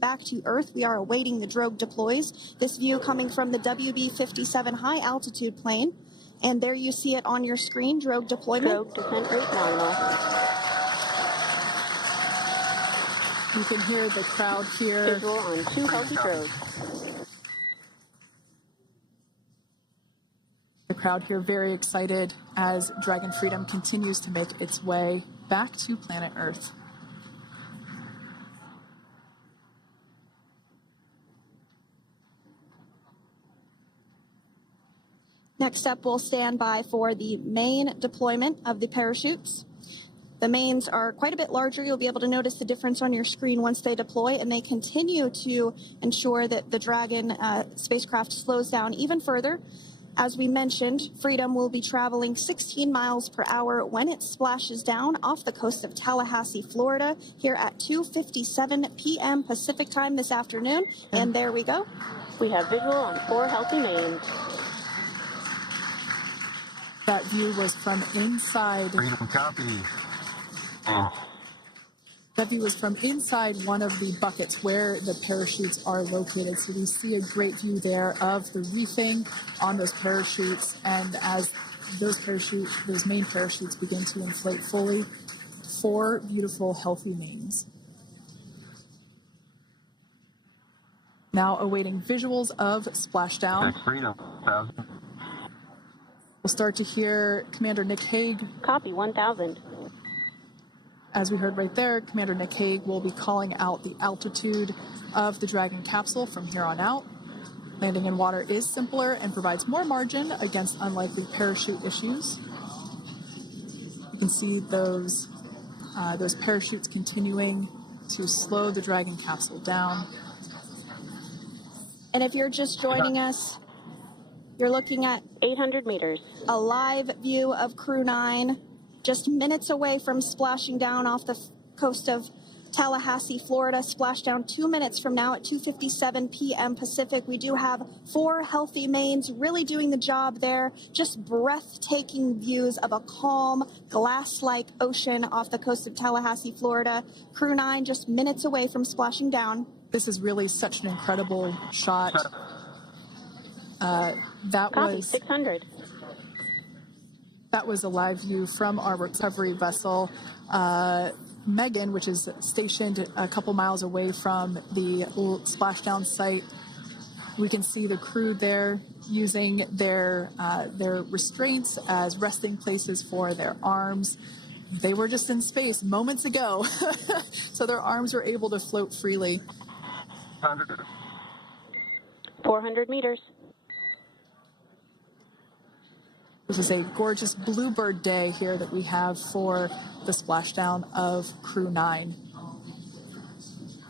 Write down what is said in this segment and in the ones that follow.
back to Earth. We are awaiting the drogue deploys. This view coming from the WB-57 high altitude plane. And there you see it on your screen, drogue deployment. Drogue descent rate nominal. You can hear the crowd here. Visual on 2 healthy drogues. The crowd here very excited as Dragon Freedom continues to make its way back to planet Earth. Next up, we'll stand by for the main deployment of the parachutes. The mains are quite a bit larger. You'll be able to notice the difference on your screen once they deploy, and they continue to ensure that the Dragon spacecraft slows down even further. As we mentioned, Freedom will be traveling 16 miles per hour when it splashes down off the coast of Tallahassee, Florida, here at 2:57 p.m. Pacific time this afternoon. And there we go. We have visual on 4 healthy mains. That view was from inside. Freedom copy. That view was from inside one of the buckets where the parachutes are located. So we see a great view there of the reefing on those parachutes. And as those main parachutes begin to inflate fully, 4 beautiful, healthy mains. Now awaiting visuals of Splashdown. Freedom, 1,000. We'll start to hear Commander Nick Hague. Copy, 1,000. As we heard right there, Commander Nick Hague will be calling out the altitude of the Dragon capsule from here on out. Landing in water is simpler and provides more margin against unlikely parachute issues. You can see those parachutes continuing to slow the Dragon capsule down. And if you're just joining us, you're looking at 800 meters. A live view of Crew 9, just minutes away from splashing down off the coast of Tallahassee, Florida. Splashdown 2 minutes from now at 2:57 p.m. Pacific. We do have 4 healthy mains really doing the job there. Just breathtaking views of a calm, glass-like ocean off the coast of Tallahassee, Florida. Crew 9 just minutes away from splashing down. This is really such an incredible shot. Copy, 600. That was a live view from our recovery vessel, Megan, which is stationed a couple miles away from the splashdown site. We can see the crew there using their restraints as resting places for their arms. They were just in space moments ago, so their arms were able to float freely. 400 meters. This is a gorgeous bluebird day here that we have for the splashdown of Crew 9.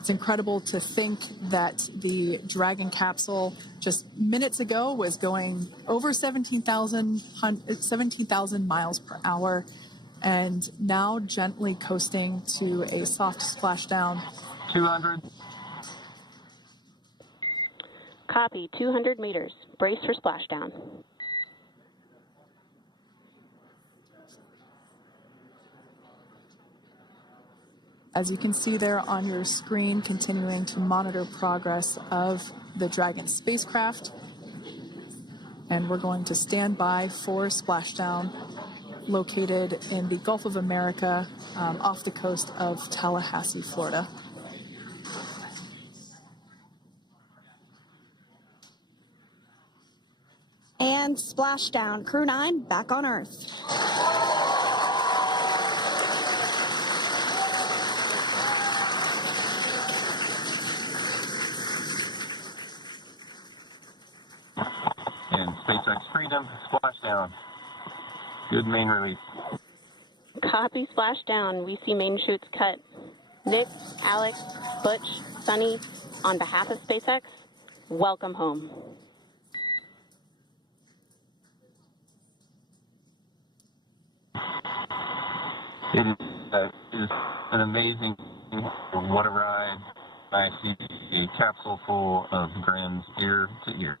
It's incredible to think that the Dragon capsule just minutes ago was going over 17,000 miles per hour, and now gently coasting to a soft splashdown. 200. Copy, 200 meters. Brace for splashdown. As you can see there on your screen, continuing to monitor progress of the Dragon spacecraft. And we're going to stand by for splashdown, located in the Gulf of America, off the coast of Tallahassee, Florida. And splashdown, Crew 9 back on Earth. And SpaceX Freedom, splashdown. Good main release. Copy, splashdown. We see main chutes cut. Nick, Alex, Butch, Sunny, on behalf of SpaceX, welcome home. It is an amazing, what a ride. I see a capsule full of grins ear to ear.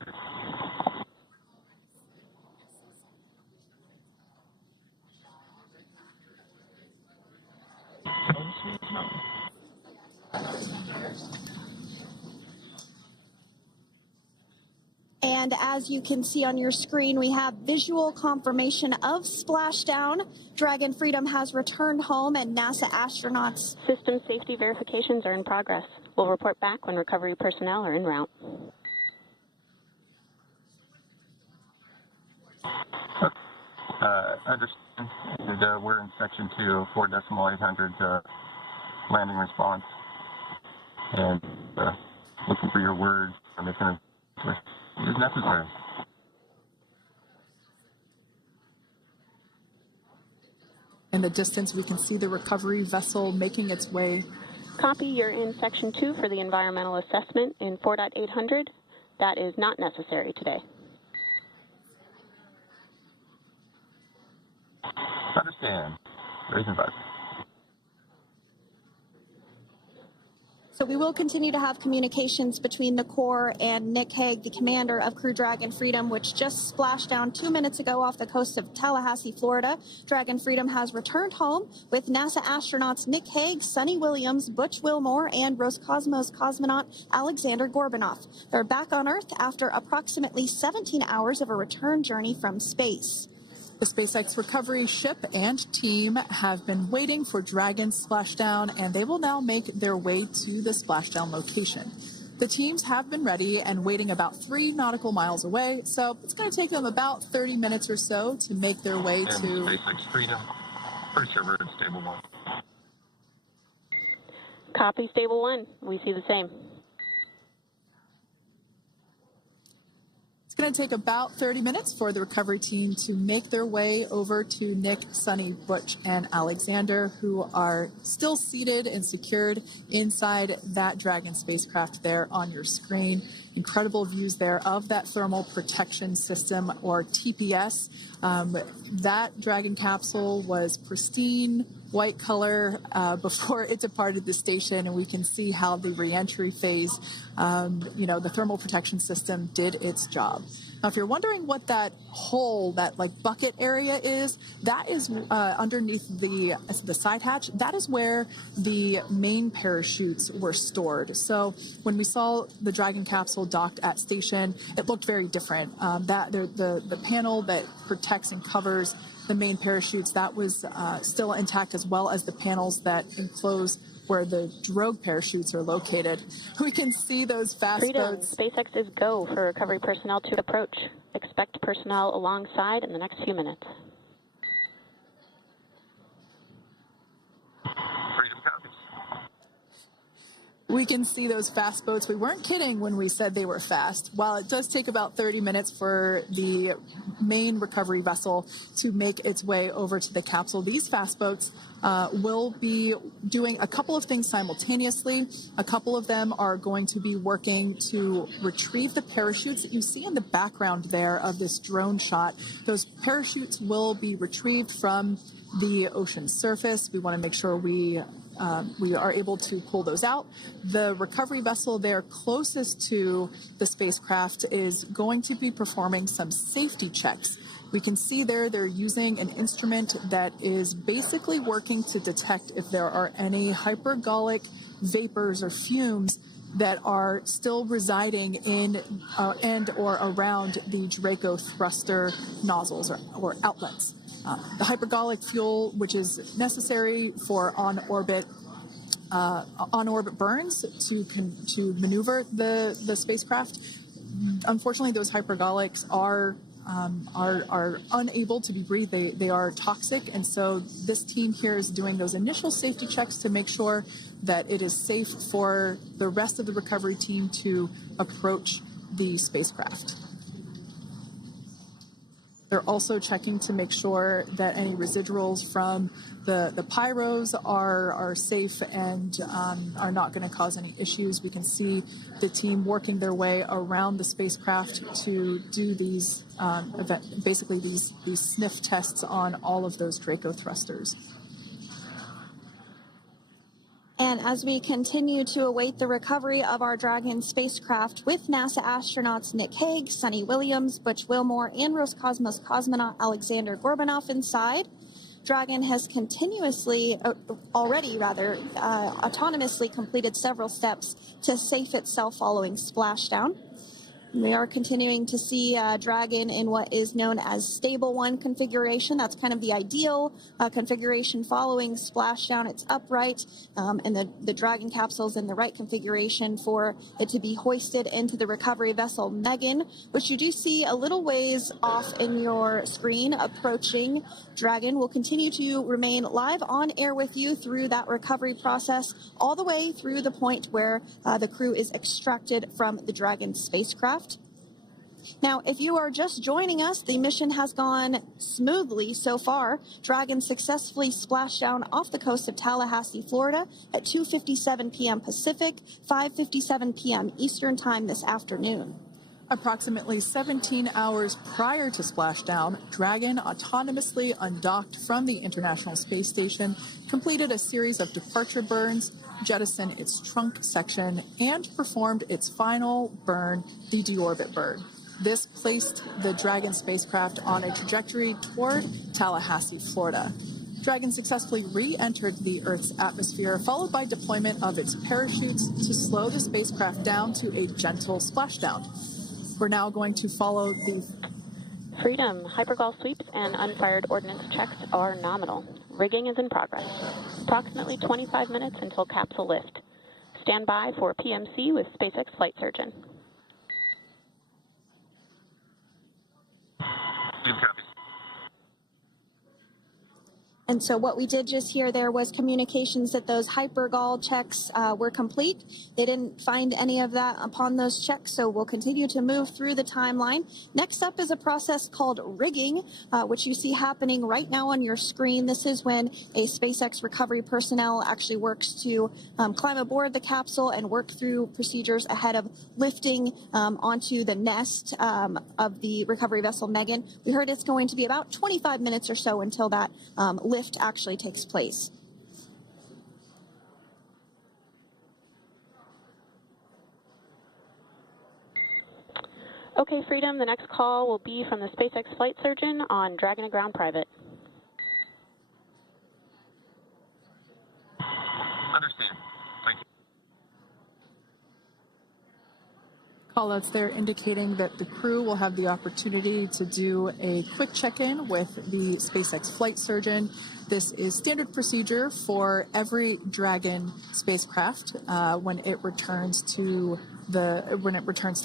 And as you can see on your screen, we have visual confirmation of splashdown. Dragon Freedom has returned home, and NASA astronauts. System safety verifications are in progress. We'll report back when recovery personnel are en route. Understand. And, we're in section 2, 4.800 landing response. And looking for your words. I'm just going to, is necessary. In the distance, we can see the recovery vessel making its way. Copy, you're in section 2 for the environmental assessment in 4.800. That is not necessary today. Understand. Raising button. So we will continue to have communications between the Corps and Nick Hague, the commander of Crew Dragon Freedom, which just splashed down 2 minutes ago off the coast of Tallahassee, Florida. Dragon Freedom has returned home with NASA astronauts Nick Hague, Sonny Williams, Butch Wilmore, and Roscosmos cosmonaut Alexander Gorbunoff. They're back on Earth after approximately 17 hours of a return journey from space. The SpaceX recovery ship and team have been waiting for Dragon's splashdown, and they will now make their way to the splashdown location. The teams have been ready and waiting about 3 nautical miles away, so it's going to take them about 30 minutes or so to make their way to SpaceX Freedom. Pretty sure we're in stable 1. Copy, stable 1. We see the same. It's going to take about 30 minutes for the recovery team to make their way over to Nick, Sonny, Butch, and Alexander, who are still seated and secured inside that Dragon spacecraft there on your screen. Incredible views there of that thermal protection system, or TPS. That Dragon capsule was pristine, white color before it departed the station, and we can see how the reentry phase, the thermal protection system did its job. Now, if you're wondering what that hole, that bucket area is, that is underneath the side hatch. That is where the main parachutes were stored. So when we saw the Dragon capsule docked at station, it looked very different. The panel that protects and covers the main parachutes, that was still intact, as well as the panels that enclose where the drogue parachutes are located. We can see those fast Freedom. boats. SpaceX is go for recovery personnel to approach. Expect personnel alongside in the next few minutes. Freedom copies. We can see those fast boats. We weren't kidding when we said they were fast. While it does take about 30 minutes for the main recovery vessel to make its way over to the capsule, these fast boats will be doing a couple of things simultaneously. A couple of them are going to be working to retrieve the parachutes that you see in the background there of this drone shot. Those parachutes will be retrieved from the ocean surface. We want to make sure we are able to pull those out. The recovery vessel there closest to the spacecraft is going to be performing some safety checks. We can see there they're using an instrument that is basically working to detect if there are any hypergolic vapors or fumes that are still residing in and or around the Draco thruster nozzles or outlets. The hypergolic fuel, which is necessary for on-orbit burns to maneuver the spacecraft. Unfortunately, those hypergolics are unable to be breathed. They are toxic, and so this team here is doing those initial safety checks to make sure that it is safe for the rest of the recovery team to approach the spacecraft. They're also checking to make sure that any residuals from the pyros are safe and are not going to cause any issues. We can see the team working their way around the spacecraft to do these these sniff tests on all of those Draco thrusters. And as we continue to await the recovery of our Dragon spacecraft with NASA astronauts Nick Hague, Sonny Williams, Butch Wilmore, and Roscosmos cosmonaut Alexander Gorbunoff inside, Dragon has autonomously completed several steps to safe itself following splashdown. We are continuing to see Dragon in what is known as stable 1 configuration. That's kind of the ideal configuration following splashdown. It's upright, and the Dragon capsule's in the right configuration for it to be hoisted into the recovery vessel Megan, which you do see a little ways off in your screen approaching. Dragon will continue to remain live on air with you through that recovery process, all the way through the point where the crew is extracted from the Dragon spacecraft. Now, if you are just joining us, the mission has gone smoothly so far. Dragon successfully splashed down off the coast of Tallahassee, Florida at 2:57 p.m. Pacific, 5:57 p.m. Eastern Time this afternoon. Approximately 17 hours prior to splashdown, Dragon autonomously undocked from the International Space Station, completed a series of departure burns, jettisoned its trunk section, and performed its final burn, the deorbit burn. This placed the Dragon spacecraft on a trajectory toward Tallahassee, Florida. Dragon successfully re-entered the Earth's atmosphere, followed by deployment of its parachutes to slow the spacecraft down to a gentle splashdown. We're now going to follow the Freedom. Hypergol sweeps and unfired ordnance checks are nominal. Rigging is in progress. Approximately 25 minutes until capsule lift. Stand by for PMC with SpaceX flight surgeon. And so what we did just hear there was communications that those hypergol checks were complete. They didn't find any of that upon those checks, so we'll continue to move through the timeline. Next up is a process called rigging, which you see happening right now on your screen. This is when a SpaceX recovery personnel actually works to climb aboard the capsule and work through procedures ahead of lifting onto the nest of the recovery vessel Megan. We heard it's going to be about 25 minutes or so until that lift actually takes place. Okay, Freedom, the next call will be from the SpaceX flight surgeon on Dragon to Ground Private. Understand. Thank you. callouts there indicating that the crew will have the opportunity to do a quick check-in with the SpaceX flight surgeon. This is standard procedure for every Dragon spacecraft when it returns to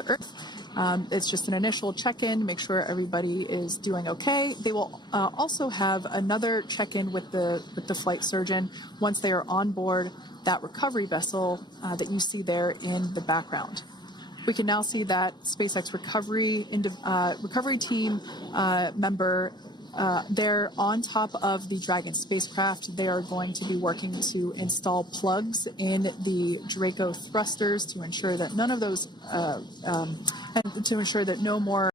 Earth. It's just an initial check-in, make sure everybody is doing okay. They will also have another check-in with the flight surgeon once they are on board that recovery vessel that you see there in the background. We can now see that SpaceX recovery team member they're on top of the Dragon spacecraft. They are going to be working to install plugs in the Draco thrusters to ensure that none of those, and to ensure that no more